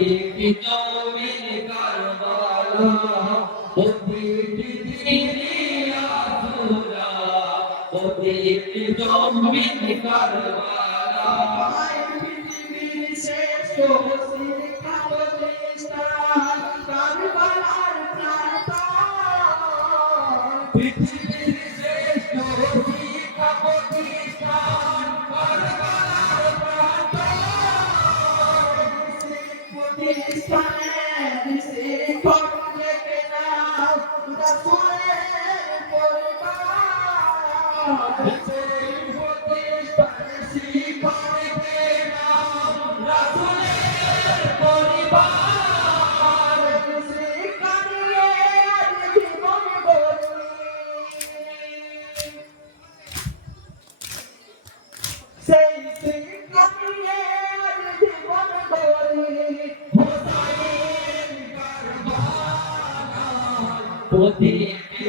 पितोमिन करा पितोमी कर